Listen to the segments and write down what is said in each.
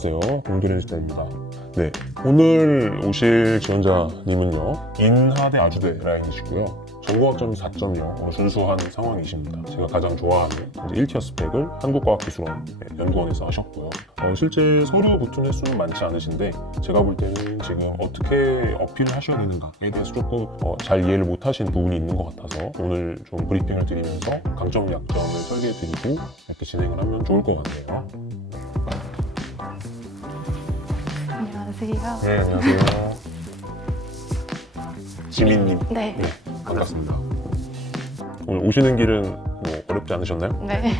안녕하세요. 공들인스타입니다. 네, 오늘 오실 지원자님은요, 인하대 아주대 라인이시고요. 전공학점 4.0 준수한 상황이십니다. 제가 가장 좋아하는 1티어 스펙을 한국과학기술원 연구원에서 하셨고요. 실제 서류 붙은 횟수는 많지 않으신데 제가 볼 때는 지금 어떻게 어필을 하셔야 되는가에 대해서 조금 잘 이해를 못 하신 부분이 있는 것 같아서 오늘 좀 브리핑을 드리면서 강점, 약점을 설계해 드리고 이렇게 진행을 하면 좋을 것 같네요. 안녕하세요. 네, 안녕하세요. 지민님. 네. 네, 반갑습니다. 오늘 오시는 길은 뭐 어렵지 않으셨나요? 네.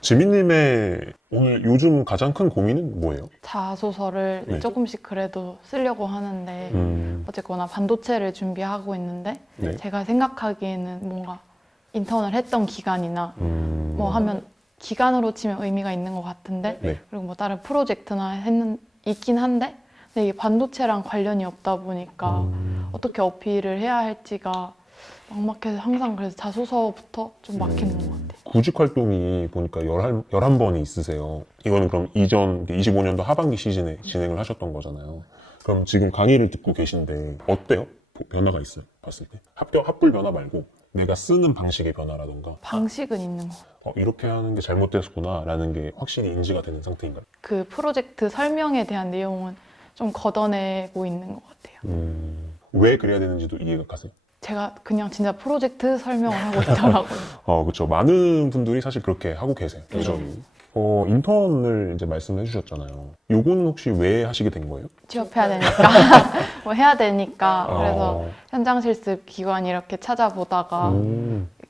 지민님의 오늘 요즘 가장 큰 고민은 뭐예요? 자소서를 네. 조금씩 그래도 쓰려고 하는데 어쨌거나 반도체를 준비하고 있는데 네. 제가 생각하기에는 뭔가 인턴을 했던 기간이나 뭐 하면 기간으로 치면 의미가 있는 것 같은데 네. 그리고 뭐 다른 프로젝트나 있긴 한데 근데 이게 반도체랑 관련이 없다 보니까 어떻게 어필을 해야 할지가 막막해서 항상 그래서 자소서부터 좀 막히는 것 같아요. 구직 활동이 보니까 11번이 있으세요. 이거는 그럼 이전 25년도 하반기 시즌에 진행을 하셨던 거잖아요. 그럼 지금 강의를 듣고 계신데 어때요? 변화가 있어요? 봤을 때? 합불 변화 말고 내가 쓰는 방식의 변화라던가 방식은 있는 것 같아요. 이렇게 하는 게 잘못됐구나 라는 게 확실히 인지가 되는 상태인가요? 그 프로젝트 설명에 대한 내용은 좀 걷어내고 있는 것 같아요. 왜 그래야 되는지도 이해가 가세요? 제가 그냥 진짜 프로젝트 설명을 하고 있더라고요. 그렇죠. 많은 분들이 사실 그렇게 하고 계세요. 여전히. 인턴을 이제 말씀해 주셨잖아요. 요거는 혹시 왜 하시게 된 거예요? 취업해야 되니까 뭐 해야 되니까 그래서 현장 실습 기관 이렇게 찾아보다가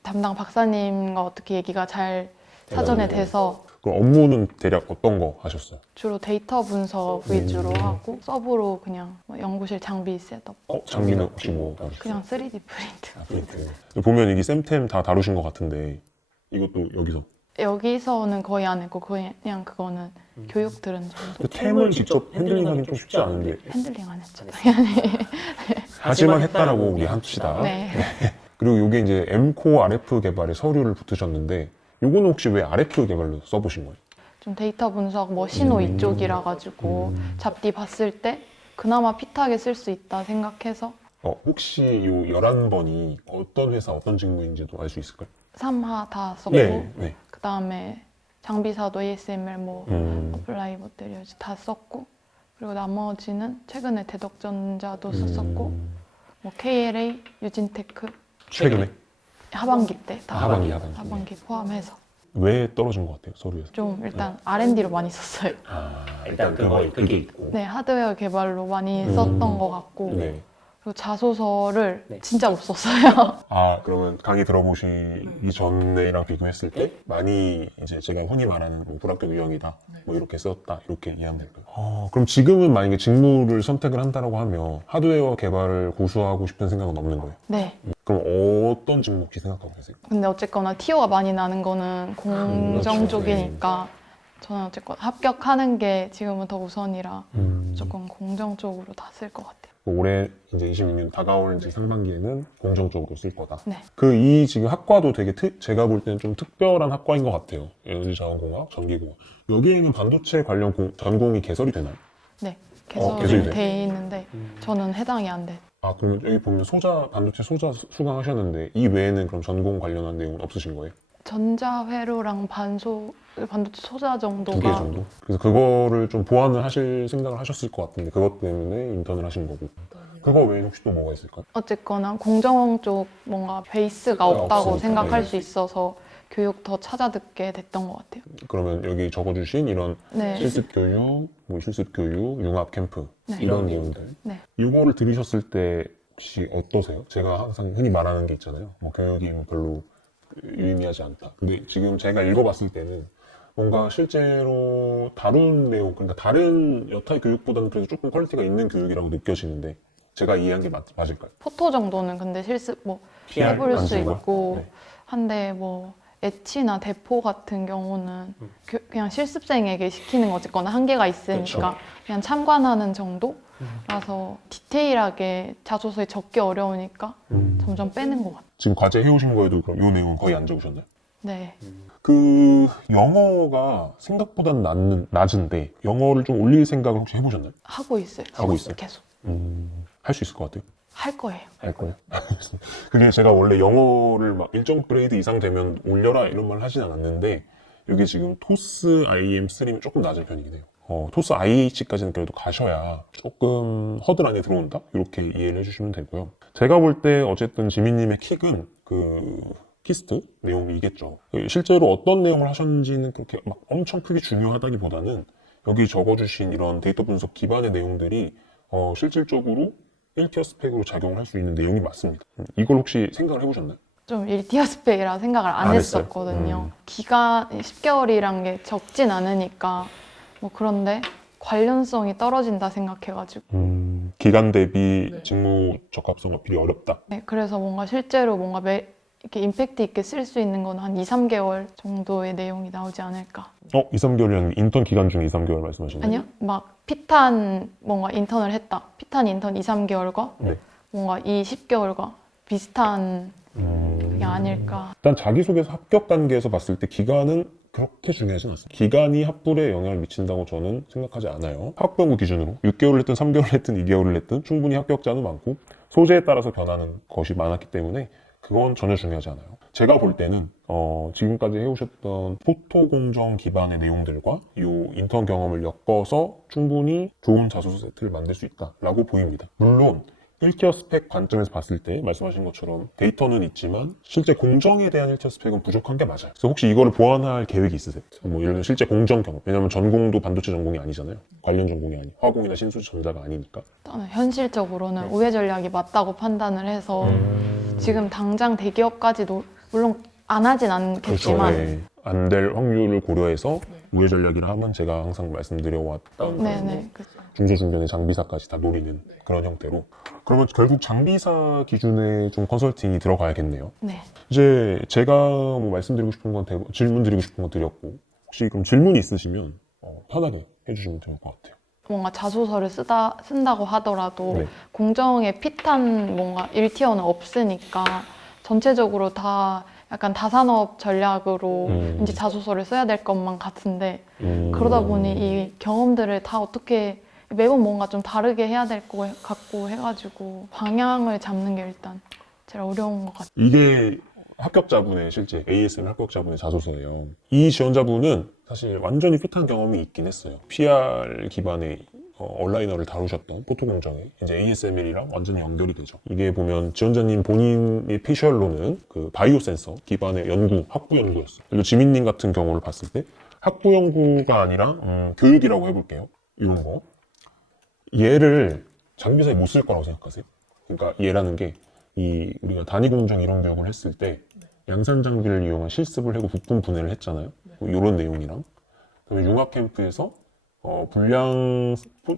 담당 박사님과 어떻게 얘기가 잘 사전에 돼서 그럼 업무는 대략 어떤 거 하셨어요? 주로 데이터 분석 위주로 하고 서브로 그냥 뭐 연구실 장비 셋업 장비는 혹시 뭐? 그냥 3D 프린트 프린트. 보면 이게 쌤템 다 다루신 것 같은데 이것도 여기서 여기서는 거의 안 했고 그냥 그거는 교육 들은 정도. 그 템을 직접 핸들링하기는 좀 쉽지 않은데 핸들링 안 했죠 당연히. 하지만 했다라고 우리 합시다. 네. 그리고 이게 이제 M코어 RF 개발에 서류를 붙으셨는데 요거는 혹시 왜 RF 개발로 써보신 거예요? 좀 데이터 분석 뭐 신호 이쪽이라 가지고 잡디 봤을 때 그나마 핏하게 쓸 수 있다 생각해서 혹시 요 11번이 어떤 회사 어떤 직무인지도 알 수 있을까요? 3하 다 썼고 네. 그 다음에 장비사도 ASML 뭐 어플라이 모델리어지 다 썼고 그리고 나머지는 최근에 대덕전자도 썼었고 뭐 KLA, 유진테크 최근에? 하반기 때 다 하반기. 포함해서 왜 떨어진 것 같아요, 서류에서? 좀 일단 R&D로 많이 썼어요. 일단 그게 있고. 네, 하드웨어 개발로 많이 썼던 것 같고 네. 그리고 자소서를 네. 진짜 못 썼어요. 그러면 강의 들어보시기 전에랑 비교했을 때 많이 이제 제가 흔히 말하는 뭐 불합격 유형이다, 뭐 이렇게 썼다, 이렇게 이해하면 될까요? 그럼 지금은 만약에 직무를 선택을 한다고 하면 하드웨어 개발을 고수하고 싶은 생각은 없는 거예요? 네. 그럼 어떤 직무 혹시 생각하고 계세요? 근데 어쨌거나 티오가 많이 나는 거는 공정 그렇죠. 쪽이니까 저는 어쨌거나 합격하는 게 지금은 더 우선이라 무조건 공정 쪽으로 다 쓸 것 같아요. 올해 이제 26년 다가올 이제 상반기에는 공정 쪽으로 쓸 거다. 네. 이 지금 학과도 되게 제가 볼 때는 좀 특별한 학과인 것 같아요. 에너지자원공학, 전기공학. 여기에는 반도체 관련 전공이 개설이 되나요? 네. 개설이 개설이 돼? 돼 있는데 저는 해당이 안 돼. 그러면 여기 보면 반도체 소자 수강하셨는데 이 외에는 그럼 전공 관련한 내용은 없으신 거예요? 전자회로랑 반도체 소자 두 개 정도가 정도? 그래서 그거를 좀 보완을 하실 생각을 하셨을 것 같은데 그것 때문에 인턴을 하신 거고. 그거 외에 혹시 또 뭐가 있을까요? 어쨌거나 공정 쪽 뭔가 베이스가 없다고 없으니까. 생각할 네. 수 있어서 교육 더 찾아 듣게 됐던 것 같아요. 그러면 여기 적어주신 이런 네. 실습 교육, 실습 교육, 융합 캠프 네. 이런 내용들. 네. 이거를 들으셨을 때 혹시 어떠세요? 제가 항상 흔히 말하는 게 있잖아요. 뭐 교육이 별로 유의미하지 않다. 근데 지금 제가 읽어봤을 때는 뭔가 실제로 다룬 내용, 그러니까 다른 여타의 교육보다는 그래도 조금 퀄리티가 있는 교육이라고 느껴지는데 제가 이해한 게 맞을까요? 포토 정도는 근데 실습 뭐 PR 해볼 안 수 쓰는 거야? 있고 네. 한데 뭐 엣지나 대포 같은 경우는 그냥 실습생에게 시키는 거 어쨌거나 한계가 있으니까 그쵸. 그냥 참관하는 정도라서 디테일하게 자소서에 적기 어려우니까 점점 빼는 것 같아요. 지금 과제 해오신 거에도 그럼 이 내용은 거의 안 적으셨나요? 네. 그 영어가 생각보다는 낮은데 영어를 좀 올릴 생각을 혹시 해보셨나요? 하고 있어요. 하고 있어요? 계속. 할 수 있을 것 같아요. 할 거예요. 할 거예요. 그게 제가 원래 영어를 막 일정 그레이드 이상 되면 올려라 이런 말 하진 않았는데 이게 지금 토스 IM3면 조금 낮은 편이긴 해요. 토스 IH까지는 그래도 가셔야 조금 허들 안에 들어온다? 이렇게 이해를 해주시면 되고요. 제가 볼 때 어쨌든 지민님의 킥은 그 키스트 내용이겠죠. 실제로 어떤 내용을 하셨는지는 그렇게 막 엄청 크게 중요하다기보다는 여기 적어주신 이런 데이터 분석 기반의 내용들이 실질적으로 1티어 스펙으로 작용을 할 수 있는 내용이 맞습니다. 이걸 혹시 생각을 해보셨나요? 좀 1티어 스펙이라 생각을 안 했어요? 했었거든요. 기간 10개월이란 게 적진 않으니까 뭐 그런데 관련성이 떨어진다 생각해가지고 기간 대비 직무 적합성 어필이 어렵다. 네, 그래서 뭔가 실제로 뭔가 이렇게 임팩트 있게 쓸 수 있는 건 한 2, 3개월 정도의 내용이 나오지 않을까. 2, 3개월이면 인턴 기간 중 2, 3개월 말씀하시는 거예요? 아니요? 막 피탄 뭔가 인턴을 했다. 피탄 인턴 2, 3개월과 네. 뭔가 이 10개월과 비슷한 그게 아닐까. 일단 자기소개서 합격 단계에서 봤을 때 기간은 그렇게 중요하진 않습니다. 기간이 합불에 영향을 미친다고 저는 생각하지 않아요. 학부연구 기준으로 6개월을 했든 3개월을 했든 2개월을 했든 충분히 합격자는 많고 소재에 따라서 변하는 것이 많았기 때문에 그건 전혀 중요하지 않아요. 제가 볼 때는 지금까지 해오셨던 포토 공정 기반의 내용들과 이 인턴 경험을 엮어서 충분히 좋은 자소서 세트를 만들 수 있다라고 보입니다. 물론 1티어 스펙 관점에서 봤을 때 말씀하신 것처럼 데이터는 있지만 실제 공정에 대한 1티어 스펙은 부족한 게 맞아요. 그래서 혹시 이거를 보완할 계획이 있으세요? 뭐 예를 들면 실제 공정 경험, 왜냐면 전공도 반도체 전공이 아니잖아요. 관련 전공이 아니, 화공이나 신소재 전자가 아니니까. 일단은 현실적으로는 우회 전략이 맞다고 판단을 해서 지금 당장 대기업까지도 물론 안 하진 않겠지만 그렇죠. 안 될 확률을 고려해서 우회 전략이라 하면 제가 항상 말씀드려왔던 네네. 중소중견의 장비사까지 다 노리는 그런 형태로. 그러면 결국 장비사 기준에 좀 컨설팅이 들어가야겠네요. 네. 이제 제가 뭐 말씀드리고 싶은 건 질문 드리고 싶은 건 드렸고 혹시 그럼 질문이 있으시면 편하게 해주시면 될 것 같아요. 뭔가 자소서를 쓴다고 하더라도 네. 공정에 핏한 뭔가 1티어는 없으니까 전체적으로 다 약간 다산업 전략으로 이제 자소서를 써야 될 것만 같은데 그러다 보니 이 경험들을 다 어떻게 매번 뭔가 좀 다르게 해야 될 것 같고 해가지고 방향을 잡는 게 일단 제일 어려운 것 같아요. 이게 합격자분의 실제 ASM 합격자분의 자소서예요. 이 지원자분은 사실 완전히 핏한 경험이 있긴 했어요. PR 기반의 얼라이너를 다루셨던 포토공정에 이제 ASML이랑 완전히 연결이 되죠. 이게 보면 지원자님 본인의 피셜로는 그 바이오 센서 기반의 연구, 학부 연구였어요. 그리고 지민님 같은 경우를 봤을 때 학부 연구가 아니라 교육이라고 해볼게요. 이런 거. 얘를 장비사에 못 쓸 거라고 생각하세요? 그러니까 얘라는 게 우리가 단위 공정 이런 교육을 했을 때 양산 장비를 이용한 실습을 하고 부품 분해를 했잖아요. 이런 내용이랑 그다음에 융합 캠프에서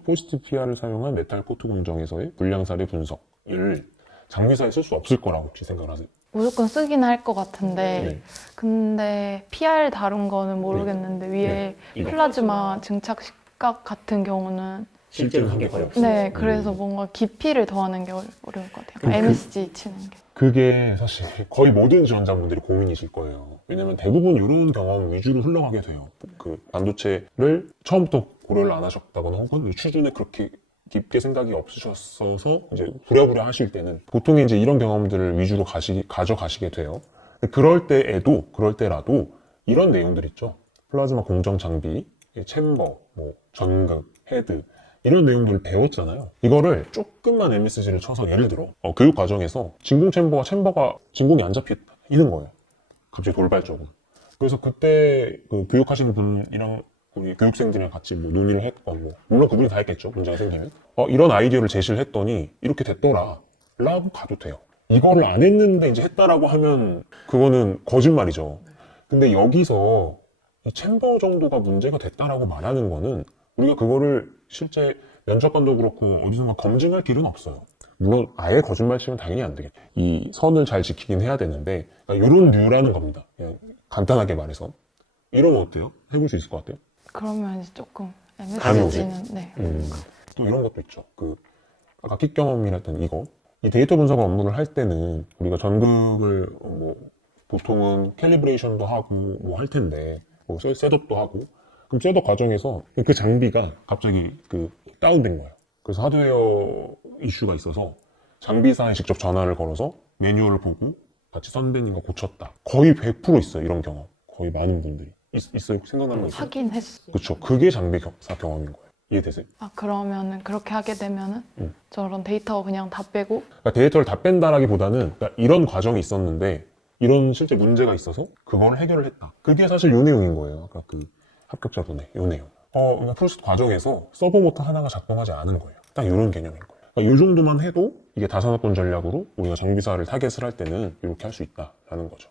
포지티브 PR을 사용한 메탈 포토 공정에서의 불량 사례 분석을 장비사에 쓸 수 없을 거라고 혹시 생각을 하세요? 무조건 쓰긴 할 것 같은데 네. 근데 PR 다룬 거는 모르겠는데 위에 이거. 플라즈마 증착 시각 같은 경우는 실제로 한 게 거의 없어요. 네, 그래서 뭔가 깊이를 더하는 게 어려울 것 같아요. MSG 치는 게. 그게 사실 거의 모든 지원자분들이 고민이실 거예요. 왜냐면 대부분 이런 경험 위주로 흘러가게 돼요. 그 반도체를 처음부터 고려를 안 하셨다거나 혹은 취준에 그렇게 깊게 생각이 없으셨어서 이제 부랴부랴 하실 때는 보통 이제 이런 경험들을 위주로 가져가시게 돼요. 근데 그럴 때라도 이런 내용들 있죠. 플라즈마 공정 장비, 챔버, 뭐 전극, 헤드 이런 내용들을 배웠잖아요. 이거를 조금만 MSG를 쳐서 예를 들어 교육 과정에서 진공 챔버가 진공이 안 잡히는 거예요. 갑자기 돌발적으로. 그래서 그때 그 교육하시는 분이랑 우리 교육생들이랑 같이 뭐 논의를 했건 뭐 물론 그분이 다 했겠죠. 문제가 생기면 이런 아이디어를 제시를 했더니 이렇게 됐더라 라고 가도 돼요. 이거를 안 했는데 이제 했다라고 하면 그거는 거짓말이죠. 근데 여기서 이 챔버 정도가 문제가 됐다라고 말하는 거는 우리가 그거를 실제 면접관도 그렇고 어디선가 검증할 길은 없어요. 물론 아예 거짓말 치면 당연히 안 되겠죠. 이 선을 잘 지키긴 해야 되는데 그러니까 이런 류라는 겁니다. 그냥 간단하게 말해서. 이러면 어때요? 해볼 수 있을 것 같아요? 그러면 이제 조금 감이 오지? MSG는 네. 또 이런 것도 있죠. 아까 킥 경험이라 했던 이거 이 데이터 분석 업무를 할 때는 우리가 전극을 뭐 보통은 캘리브레이션도 하고 뭐 할 텐데 뭐 셋업도 하고 그럼 셋업 과정에서 그 장비가 갑자기 그 다운된 거예요. 그래서 하드웨어 이슈가 있어서 장비사에 직접 전화를 걸어서 매뉴얼을 보고 같이 선배님과 고쳤다. 거의 100% 있어요. 이런 경험. 거의 많은 분들이 있어요. 생각나는 거 있어요? 하긴 했어. 그렇죠. 그게 장비사 경험인 거예요. 이해되세요? 아, 그러면은 그렇게 하게 되면은 저런 데이터 그냥 다 빼고 그러니까 데이터를 다 뺀다라기보다는 그러니까 이런 과정이 있었는데 이런 실제 문제가 있어서 그걸 해결을 했다. 그게 사실 요 내용인 거예요. 아까 그 합격자분의 요 내용. 그러니까 프로젝트 과정에서 서버 모터 하나가 작동하지 않은 거예요. 딱 이런 개념인 거예요. 그러니까 이 정도만 해도 이게 다산업군 전략으로 우리가 장비사를 타겟을 할 때는 이렇게 할 수 있다라는 거죠.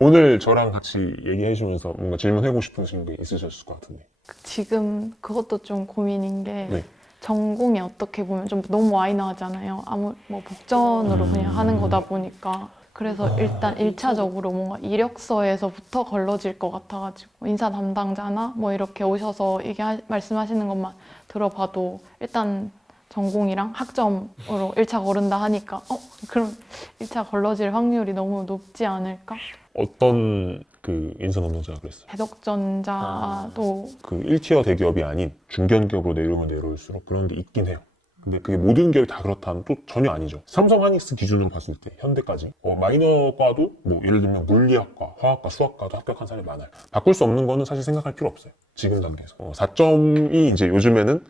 오늘 저랑 같이 얘기해 주면서 뭔가 질문하고 싶으신 게 있으셨을 것 같은데. 지금 그것도 좀 고민인 게 네. 전공이 어떻게 보면 좀 너무 마이너하잖아요. 아무 뭐 복전으로 그냥 하는 거다 보니까 그래서 일단 1차적으로 뭔가 이력서에서부터 걸러질 것 같아가지고 인사 담당자나 뭐 이렇게 오셔서 말씀하시는 것만 들어봐도 일단 전공이랑 학점으로 1차 거른다 하니까 그럼 1차 걸러질 확률이 너무 높지 않을까? 어떤 그 인사 담당자가 그랬어요? 대덕전자도 그 1티어 대기업이 아닌 중견기업으로 내려오면 내려올수록 그런 게 있긴 해요. 근데 그게 모든 기업이 다 그렇다면 또 전혀 아니죠. 삼성 하닉스 기준으로 봤을 때 현대까지 마이너과도 뭐 예를 들면 물리학과, 화학과, 수학과도 합격한 사람이 많아요. 바꿀 수 없는 거는 사실 생각할 필요 없어요. 지금 단계에서 4점이 이제 요즘에는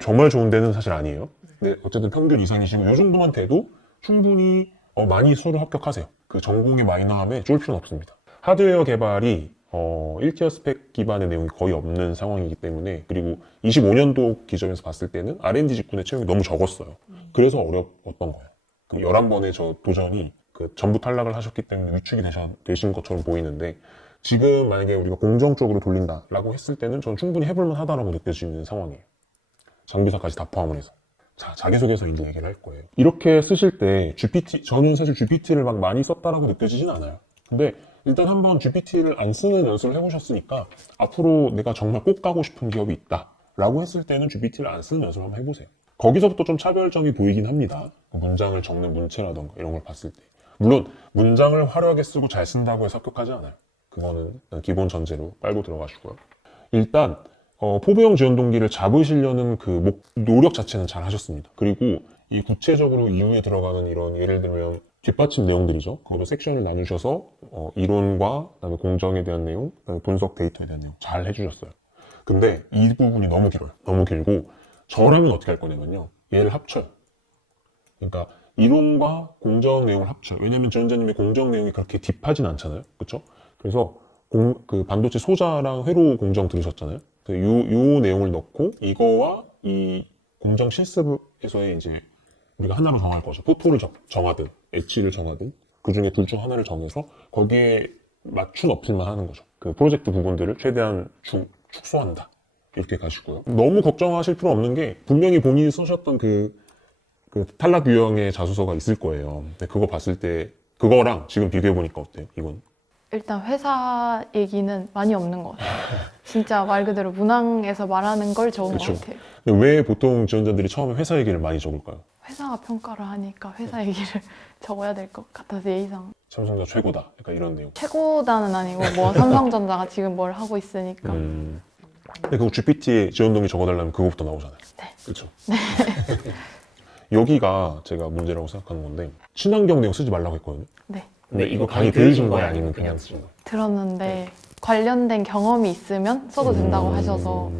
정말 좋은 데는 사실 아니에요. 근데 어쨌든 평균 이상이시고 이 정도만 돼도 충분히 많이 수를 합격하세요. 그 전공의 마이너함에 쫄 필요는 없습니다. 하드웨어 개발이 1티어 스펙 기반의 내용이 거의 없는 상황이기 때문에 그리고 25년도 기점에서 봤을 때는 R&D 직군의 채용이 너무 적었어요. 그래서 어려웠던 거예요. 그 11번의 저 도전이 그 전부 탈락을 하셨기 때문에 위축이 되신 것처럼 보이는데 지금 만약에 우리가 공정 쪽으로 돌린다라고 했을 때는 저는 충분히 해볼만 하다라고 느껴지는 상황이에요. 장비사까지 다 포함을 해서. 자, 자기소개서 이제 얘기를 할 거예요. 이렇게 쓰실 때 GPT, 저는 사실 GPT를 막 많이 썼다라고 느껴지진 않아요. 근데 일단 한번 GPT를 안 쓰는 연습을 해보셨으니까 앞으로 내가 정말 꼭 가고 싶은 기업이 있다 라고 했을 때는 GPT를 안 쓰는 연습을 한번 해보세요. 거기서부터 좀 차별점이 보이긴 합니다. 문장을 적는 문체라던가 이런 걸 봤을 때. 물론 문장을 화려하게 쓰고 잘 쓴다고 해서 합격하지 않아요. 그거는 기본 전제로 빨고 들어가시고요. 일단 포부형 지원 동기를 잡으시려는 그 노력 자체는 잘 하셨습니다. 그리고 이 구체적으로 이후에 들어가는 이런 예를 들면 뒷받침 내용들이죠. 그거를 섹션을 나누셔서 이론과 그다음에 공정에 대한 내용, 그다음에 분석 데이터에 대한 내용 잘 해주셨어요. 근데 이 부분이 너무 길어요. 너무 길고 저라면 어떻게 할 거냐면요. 얘를 합쳐요. 그러니까 이론과 공정 내용을 합쳐요. 왜냐하면 지원자님의 공정 내용이 그렇게 딥하진 않잖아요. 그렇죠? 그래서 그 반도체 소자랑 회로 공정 들으셨잖아요. 요 내용을 넣고 이거와 이 공정 실습에서의 이제 우리가 하나로 정할 거죠. 포토를 정하든 엣지를 정하든 그 중에 둘 중 하나를 정해서 거기에 맞춘 어필만 하는 거죠. 그 프로젝트 부분들을 최대한 축소한다. 이렇게 가시고요. 너무 걱정하실 필요 없는 게 분명히 본인이 쓰셨던 그 탈락 유형의 자소서가 있을 거예요. 근데 그거 봤을 때 그거랑 지금 비교해보니까 어때요? 이건? 일단 회사 얘기는 많이 없는 것 같아요. 진짜 말 그대로 문항에서 말하는 걸 적은 그쵸. 것 같아요. 근데 왜 보통 지원자들이 처음에 회사 얘기를 많이 적을까요? 회사가 평가를 하니까 회사 얘기를 적어야 될 것 같아서 예의상. 삼성전자 최고다. 약간 이런 내용. 최고다는 아니고 뭐 삼성전자가 지금 뭘 하고 있으니까. 근데 그거 GPT에 지원 동기 적어달라면 그거부터 나오잖아요. 네. 그렇죠. 여기가 제가 문제라고 생각하는 건데 친환경 내용 쓰지 말라고 했거든요. 네. 근데 이거 강의 들으신 거예요? 아니면 그냥 쓰신 거예요? 들었는데 관련된 경험이 있으면 써도 된다고 하셔서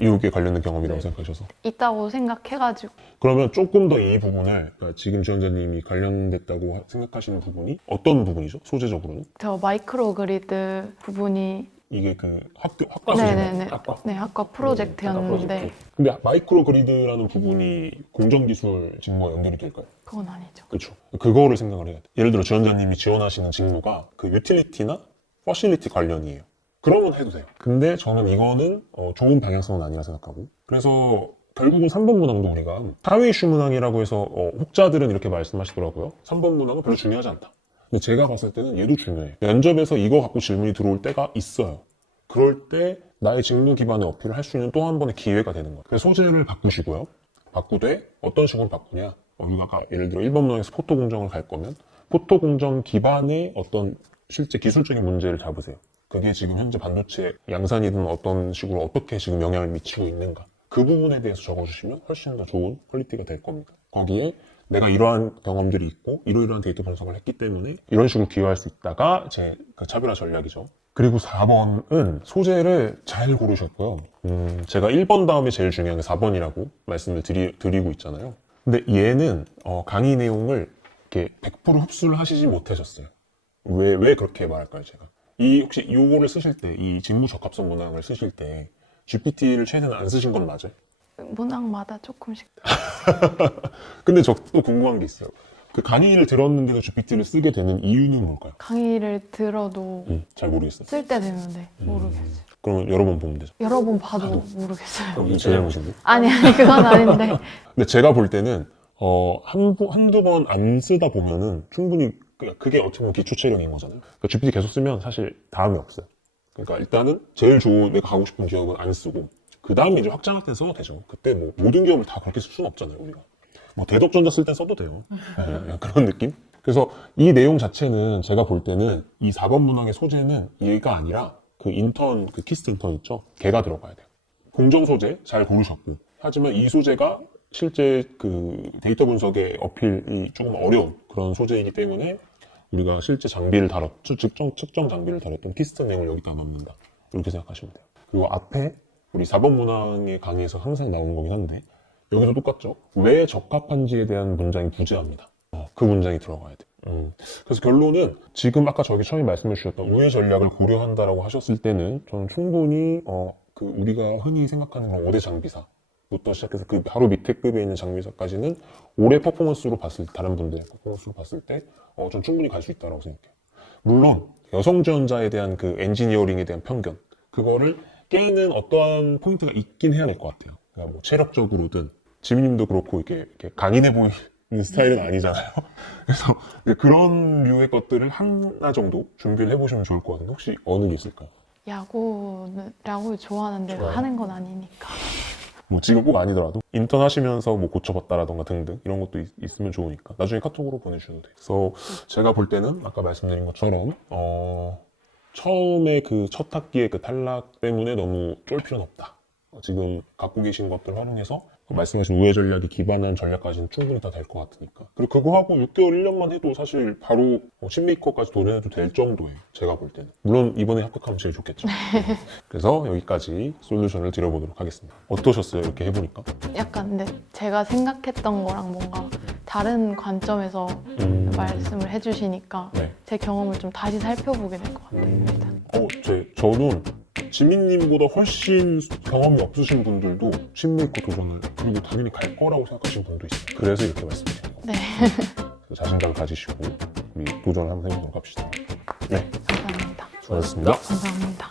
이게 관련된 경험이라고 네. 생각하셔서 있다고 생각해가지고 그러면 조금 더 이 부분을 그러니까 지금 지원자님이 관련됐다고 생각하시는 부분이 어떤 부분이죠? 소재적으로는? 저 마이크로 그리드 부분이 이게 그 학과 네네네. 학과. 네, 학과 프로젝트였는데 근데 마이크로 그리드라는 부분이 공정기술 직무와 연결이 될까요? 그건 아니죠. 그렇죠. 그거를 생각을 해야 돼. 예를 들어 지원자님이 지원하시는 직무가 그 유틸리티나 퍼실리티 관련이에요. 그러면 해도 돼요. 근데 저는 이거는 좋은 방향성은 아니라 생각하고 그래서 결국은 3번 문항도 우리가 사회 이슈 문항이라고 해서 혹자들은 이렇게 말씀하시더라고요. 3번 문항은 별로 중요하지 않다. 근데 제가 봤을 때는 얘도 중요해. 면접에서 이거 갖고 질문이 들어올 때가 있어요. 그럴 때 나의 직무 기반의 어필을 할 수 있는 또 한 번의 기회가 되는 거예요. 그래서 소재를 바꾸시고요. 바꾸되 어떤 식으로 바꾸냐. 우리가 아까 예를 들어 1번 문항에서 포토 공정을 갈 거면 포토 공정 기반의 어떤 실제 기술적인 문제를 잡으세요. 그게 지금 현재 반도체 양산이든 어떤 식으로 어떻게 지금 영향을 미치고 있는가. 그 부분에 대해서 적어주시면 훨씬 더 좋은 퀄리티가 될 겁니다. 거기에 내가 이러한 경험들이 있고 이러이러한 데이터 분석을 했기 때문에 이런 식으로 기여할 수 있다가 제 그 차별화 전략이죠. 그리고 4번은 소재를 잘 고르셨고요. 제가 1번 다음에 제일 중요한 게 4번이라고 말씀을 드리고 있잖아요. 근데 얘는 강의 내용을 이렇게 100% 흡수를 하시지 못하셨어요. 왜 그렇게 말할까요, 제가? 혹시 요거를 쓰실 때, 이 직무 적합성 문항을 쓰실 때 GPT를 최대한 안 쓰신 건 맞아요? 문항마다 조금씩. 근데 저 또 궁금한 게 있어요. 그 강의를 들었는데도 GPT를 쓰게 되는 이유는 뭘까요? 강의를 들어도 잘 모르겠어요. 쓸 때 되는데 모르겠어요. 그러면 여러 번 보면 되죠. 여러 번 봐도 모르겠어요. 그럼 제 잘못인데? 아니 그건 아닌데. 근데 제가 볼 때는 한두 번 안 쓰다 보면은 충분히 그게 어떻게 보면 기초 체력인 거잖아요. 그러니까 GPT 계속 쓰면 사실 다음이 없어요. 그러니까 일단은 제일 좋은 내가 가고 싶은 기업은 안 쓰고 그 다음에 이제 확장할 때 써도 되죠. 그때 뭐 모든 기업을 다 그렇게 쓸 수는 없잖아요, 우리가. 뭐 대덕전자 쓸 땐 써도 돼요. 네, 그런 느낌? 그래서 이 내용 자체는 제가 볼 때는 이 4번 문항의 소재는 얘가 아니라 그 인턴, 그 키스트 인턴 있죠? 걔가 들어가야 돼요. 공정 소재 잘 고르셨고 하지만 이 소재가 실제 그 데이터 분석의 어필이 조금 어려운 그런 소재이기 때문에 우리가 실제 장비를 측정 장비를 다뤘던 키스트 내용을 여기다 넣는다. 이렇게 생각하시면 돼요. 그리고 앞에 우리 4번 문항의 강의에서 항상 나오는 거긴 한데 여기도 똑같죠. 왜 적합한지에 대한 문장이 부재합니다. 그 문장이 들어가야 돼요. 그래서 결론은 지금 아까 저기 처음에 말씀해 주셨던 우회 전략을 고려한다라고 하셨을 때는 저는 충분히 그 우리가 흔히 생각하는 그런 5대 장비사부터 시작해서 그 바로 밑에 급에 있는 장비사까지는 올해 퍼포먼스로 봤을 때 다른 분들의 퍼포먼스로 봤을 때 전 충분히 갈 수 있다고 생각해요. 물론 여성 지원자에 대한 그 엔지니어링에 대한 편견 그거를 깨는 어떠한 포인트가 있긴 해야 될 것 같아요. 그러니까 뭐 체력적으로든 지민님도 그렇고 이렇게 강인해 보이는 스타일은 아니잖아요. 그래서 그런 류의 것들을 하나 정도 준비를 해보시면 좋을 것 같은데 혹시 어느 게 있을까요? 야구를 좋아하는데 하는 건 아니니까. 뭐 지금 꼭 아니더라도 인턴 하시면서 뭐 고쳐봤다라던가 등등 이런 것도 있으면 좋으니까 나중에 카톡으로 보내주셔도 돼요. 그래서 제가 볼 때는 아까 말씀드린 것처럼 처음에 그 첫 학기의 그 탈락 때문에 너무 쫄 필요는 없다. 지금 갖고 계신 것들 활용해서 말씀하신 우회 전략에 기반한 전략까지는 충분히 다 될 것 같으니까. 그리고 그거 하고 6개월, 1년만 해도 사실 바로 신메이커까지 도전해도 될 정도예요. 제가 볼 때는. 물론 이번에 합격하면 제일 좋겠죠. 그래서 여기까지 솔루션을 드려보도록 하겠습니다. 어떠셨어요? 이렇게 해보니까? 약간 근데 제가 생각했던 거랑 뭔가 다른 관점에서 말씀을 해주시니까 네. 제 경험을 좀 다시 살펴보게 될 것 같아요. 일단. 저는 지민님보다 훨씬 경험이 없으신 분들도 신메이커 도전을 그리고 당연히 갈 거라고 생각하시는 분도 있어요. 그래서 이렇게 말씀드린 거예요. 네. 그래서 자신감 가지시고 우리 도전을 한번 해보도록 합시다. 네, 감사합니다. 수고하셨습니다. 감사합니다.